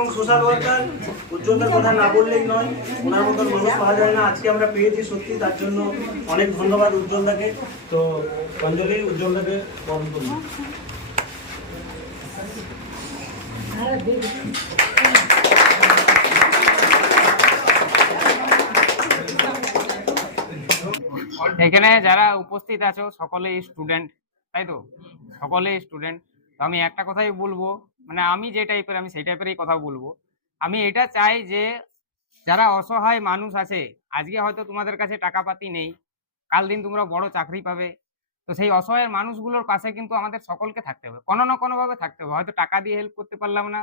এবং social worker উজ্জ্বলদার কথা না বললেই নয়। ওনার মতন মানুষ পাওয়া যায় না। আজকে আমরা পেয়েছি সত্যি, তার জন্য অনেক ধন্যবাদ উজ্জ্বলদাকে। তো অঞ্জলি, উজ্জ্বলদাকে বরণ এখানে যারা উপস্থিত আছো, সকলেই স্টুডেন্ট তাই তো? সকলেই স্টুডেন্ট তো আমি একটা কথাই বলব মানে আমি যে টাইপের আমি সেই টাইপেরই কথা বলব। আমি এটা চাই যে, যারা অসহায় মানুষ আছে, আজকে হয়তো তোমাদের কাছে টাকা পাতি নেই, কাল দিন তোমরা বড় চাকরি পাবে। তো সেই অসহায় মানুষগুলোর পাশে কিন্তু আমাদের সকলকে থাকতে হবে। কোনো না কোনোভাবে থাকতে হবে। হয়তো টাকা দিয়ে হেল্প করতে পারলাম না,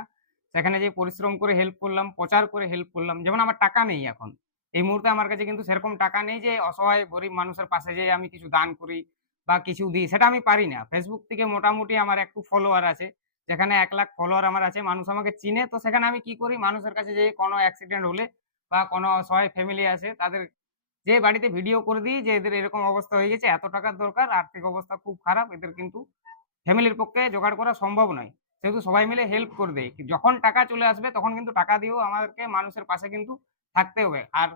সেখানে যে পরিশ্রম করে হেল্প করলাম, প্রচার করে হেল্প করলাম। যেমন আমার টাকা নেই এখন। এই মুহূর্তে আমার কাছে কিন্তু সেরকম টাকা নেই যে, অসহায় গরিব মানুষের পাশে যে আমি কিছু দান করি বা কিছু দিই, সেটা আমি পারি না। ফেসবুক থেকে মোটামুটি আমার একটু ফলোয়ার আছে। যেখানে এক লাখ ফলোয়ার আমার আছে, মানুষ আমাকে চিনে। তো সেখানে আমি কি করি? মানুষের কাছে যে কোনো অ্যাক্সিডেন্ট হলে বা কোনো অসহায় ফ্যামিলি আছে তাদের যে বাড়িতে ভিডিও করে দিই যে এদের এরকম অবস্থা হয়ে গেছে, এত টাকার দরকার, আর্থিক অবস্থা খুব খারাপ, এদের কিন্তু ফ্যামিলির পক্ষে জোগাড় করা সম্ভব নয়। সেহেতু সবাই মিলে হেল্প করে দেয় যখন টাকা চলে আসবে, তখন কিন্তু টাকা দিয়েও আমাদেরকে মানুষের পাশে কিন্তু থাকতে হবে। আর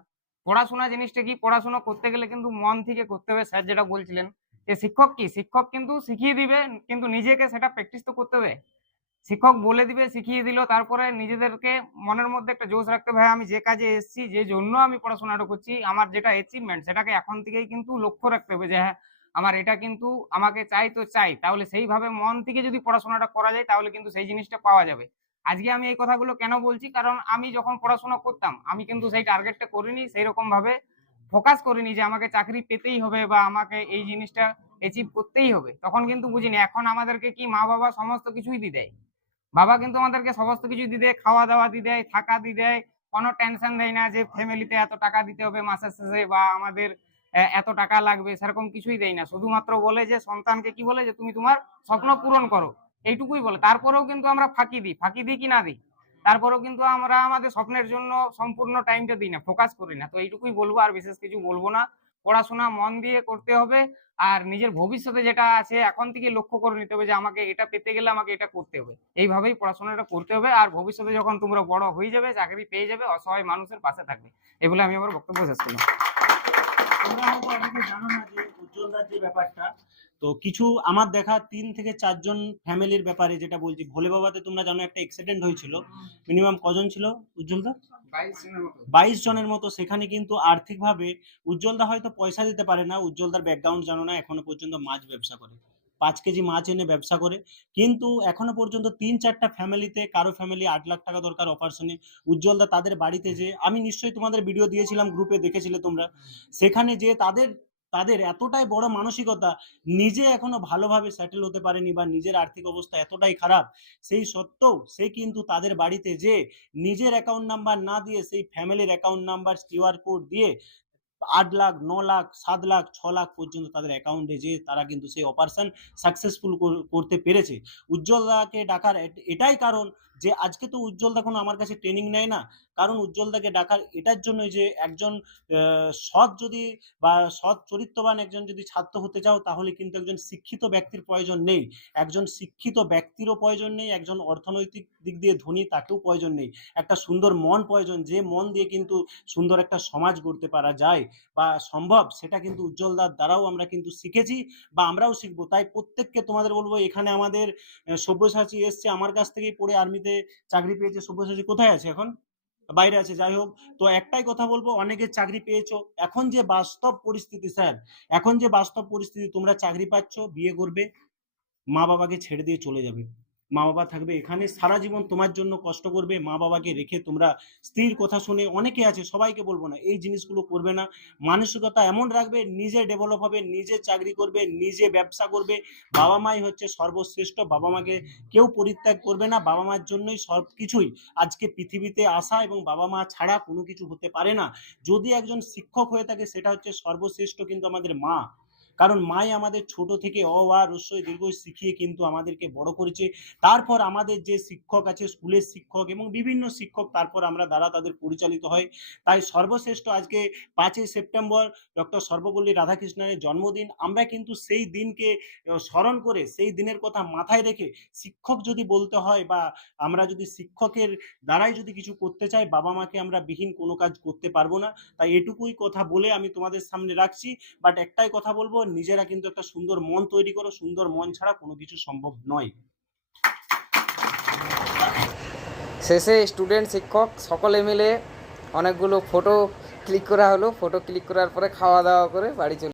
পড়াশোনা জিনিসটা কি? পড়াশোনা করতে গেলে কিন্তু মন থেকে করতে হবে। স্যার যেটা বলছিলেন যে, শিক্ষক কি? শিক্ষক কিন্তু শিখিয়ে দিবে, কিন্তু নিজেকে সেটা প্র্যাকটিস তো করতে হবে। শিক্ষক বলে দিবে শিখিয়ে দিল তারপরে নিজেদেরকে মনের মধ্যে একটা জোশ রাখতে "হ্যাঁ, আমি যে কাজে এসেছি যে জন্য আমি পড়াশোনাটা করছি আমার যেটা অ্যাচিভমেন্ট সেটাকে এখন থেকেই কিন্তু লক্ষ্য রাখতে হবে যে হ্যাঁ আমার এটা কিন্তু আমাকে চাই তো চাই তাহলে সেইভাবে মন থেকে যদি পড়াশোনাটা করা যায় তাহলে কিন্তু সেই জিনিসটা পাওয়া যাবে। আজকে আমি এই কথাগুলো কেন বলছি? কারণ আমি যখন পড়াশোনা করতাম আমি কিন্তু সেই টার্গেটটা করিনি সেই রকম ভাবে ফোকাস করিনি যে আমাকে চাকরি পেতেই হবে বা আমাকে এই জিনিসটা অ্যাচিভ করতেই হবে। তখন কিন্তু বুঝিনি এখন আমাদেরকে কি মা বাবা সমস্ত কিছুই দিয়ে দেয় বাবা কিন্তু আমাদেরকে সমস্ত কিছু দিয়ে দেয় খাওয়া দাওয়া দিয়ে দেয়, থাকা দিয়ে দেয়। কোনো টেনশন দেয় না যে ফ্যামিলিতে এত টাকা দিতে হবে মাসের শেষে বা আমাদের এত টাকা লাগবে, সেরকম কিছুই দেয় না। শুধুমাত্র বলে যে সন্তানকে কি বলে? যে তুমি তোমার স্বপ্ন পূরণ করো। এইটুকুই বলে। তারপরেও কিন্তু আমরা ফাঁকি দিই। ফাঁকি দিই কি না দিই? তারপরেও কিন্তু আমরা আমাদের স্বপ্নের জন্য সম্পূর্ণ টাইমটা দিই না। ফোকাস করি না। তো এইটুকুই বলব। আর বিশেষ কিছু বলব না। পড়াশোনা মন দিয়ে করতে হবে আর নিজের ভবিষ্যতে যেটা আছে এখন থেকে লক্ষ্য করে নিতে হবে যে আমাকে এটা পেতে গেলে আমাকে এটা করতে হবে। এইভাবেই পড়াশোনাটা করতে হবে আর ভবিষ্যতে যখন তোমরা বড় হয়ে যাবে, চাকরি পেয়ে যাবে, অসহায় মানুষের পাশে থাকবে। এগুলো আমি আমার বক্তব্য শেষ করলাম। তোমরা হয়তো অনেকে জানো না যে উজ্জ্বলদার যে ব্যাপারটা তো কিছু আমার দেখা তিন থেকে চারজন ফ্যামিলির ব্যাপারে যেটা বলছি ভোলে বাবাতে তোমরা জানো একটা অ্যাক্সিডেন্ট হয়েছিল। মিনিমাম কজন ছিল উজ্জ্বলদা? বাইশ জনের মতো। সেখানে কিন্তু আর্থিকভাবে উজ্জ্বলদা হয়তো পয়সা দিতে পারে না উজ্জ্বলদার ব্যাকগ্রাউন্ড জানো না এখনও পর্যন্ত মাছ ব্যবসা করে। পাঁচ কেজি মাছ এনে ব্যবসা করে। কিন্তু এখনও পর্যন্ত তিন চারটা ফ্যামিলিতে কারও ফ্যামিলি আট লাখ টাকা দরকার অপারেশনে উজ্জ্বলদা তাদের বাড়িতে যে, আমি নিশ্চয়ই তোমাদের ভিডিও দিয়েছিলাম গ্রুপে দেখেছিলে তোমরা। সেখানে যে তাদের তাদের এতটাই বড় মানসিকতা, নিজে এখনও ভালোভাবে সেটেল হতে পারেনি বা নিজের আর্থিক অবস্থা এতটাই খারাপ, সেই সত্ত্বেও সে কিন্তু তাদের বাড়িতে যে নিজের অ্যাকাউন্ট নাম্বার না দিয়ে সেই ফ্যামিলির অ্যাকাউন্ট নাম্বার কিউআর কোড দিয়ে আট লাখ, ন লাখ, সাত লাখ, ছ লাখ পর্যন্ত তাদের অ্যাকাউন্টে যে তারা কিন্তু সেই অপারেশন সাকসেসফুল করতে পেরেছে। উজ্জ্বলদাকে ডাকার এটাই কারণ যে আজকে তো উজ্জ্বলদা কোনো আমার কাছে ট্রেনিং নেয় না, কারণ উজ্জ্বলদাকে ডাকার এটার জন্যই যে একজন সৎ যদি বা সৎ চরিত্রবান একজন যদি ছাত্র হতে চাও, তাহলে কিন্তু একজন শিক্ষিত ব্যক্তির প্রয়োজন নেই। একজন শিক্ষিত ব্যক্তিরও প্রয়োজন নেই, একজন অর্থনৈতিক দিক দিয়ে ধনী তাকেও প্রয়োজন নেই। একটা সুন্দর মন প্রয়োজন, যে মন দিয়ে কিন্তু সুন্দর একটা সমাজ গড়তে পারা যায় বা সম্ভব, সেটা কিন্তু উজ্জ্বলদার দ্বারাও আমরা কিন্তু শিখেছি বা আমরাও শিখব। তাই প্রত্যেককে তোমাদের বলব, এখানে আমাদের সব্যসাচী এসছে, আমার কাছ থেকেই পড়ে আর্মিতে চাকরি পেয়েছে, সব্যসাচী কোথায় আছে এখন? বাইরে আছে, যাই হোক। তো একটাই কথা বলব, অনেকে চাকরি পেয়েছ। এখন যে বাস্তব পরিস্থিতি স্যার, এখন যে বাস্তব পরিস্থিতি, তোমরা চাকরি পাচ্ছ, বিয়ে করবে মা বাবাকে ছেড়ে দিয়ে চলে যাবে। মা বাবা থাকবে। এখানে সারা জীবন তোমার জন্য কষ্ট করবে মা বাবাকে রেখে তোমরা স্ত্রীর কথা শুনে অনেকে আছে, সবাইকে বলব না, এই জিনিসগুলো করবে না। মানসিকতা এমন রাখবে, নিজে ডেভেলপ হবে, নিজে চাকরি করবে, নিজে ব্যবসা করবে। বাবা মাই হচ্ছে সর্বশ্রেষ্ঠ, বাবা মাকে কেউ পরিত্যাগ করবে না, বাবা মার জন্যই সব কিছুই। আজকে পৃথিবীতে আসা এবং বাবা মা ছাড়া কোনো কিছু হতে পারে না। যদি একজন শিক্ষক হয়ে থাকে, সেটা হচ্ছে সর্বশ্রেষ্ঠ কিন্তু আমাদের মা। কারণ মাই আমাদের ছোট থেকে অ, আ, রস্যই দীর্ঘ শিখিয়ে কিন্তু আমাদেরকে বড় করেছে। তারপর আমাদের যে শিক্ষক আছে, স্কুলের শিক্ষক এবং বিভিন্ন শিক্ষক তারপর আমরা দ্বারা তাদের পরিচালিত হয়। তাই সর্বশ্রেষ্ঠ আজকে পাঁচই সেপ্টেম্বর ডক্টর সর্বপল্লী রাধাকৃষ্ণনের জন্মদিন। আমরা কিন্তু সেই দিনকে স্মরণ করে সেই দিনের কথা মাথায় রেখে শিক্ষক যদি বলতে হয় বা আমরা যদি শিক্ষকের দ্বারাই যদি কিছু করতে চাই, বাবা মাকে আমরা বিহীন কোনো কাজ করতে পারব না। তাই এটুকুই কথা বলে আমি তোমাদের সামনে রাখছি। বাট একটাই কথা বলব নিজেরা কিন্তু একটা সুন্দর মন তৈরি করো, সুন্দর মন ছাড়া কোনো কিছু সম্ভব নয়। শেষে স্টুডেন্ট শিক্ষক সকলে মিলে অনেকগুলো ফটো ক্লিক করা হলো। ফটো ক্লিক করার পরে খাওয়া দাওয়া করে বাড়ি চলে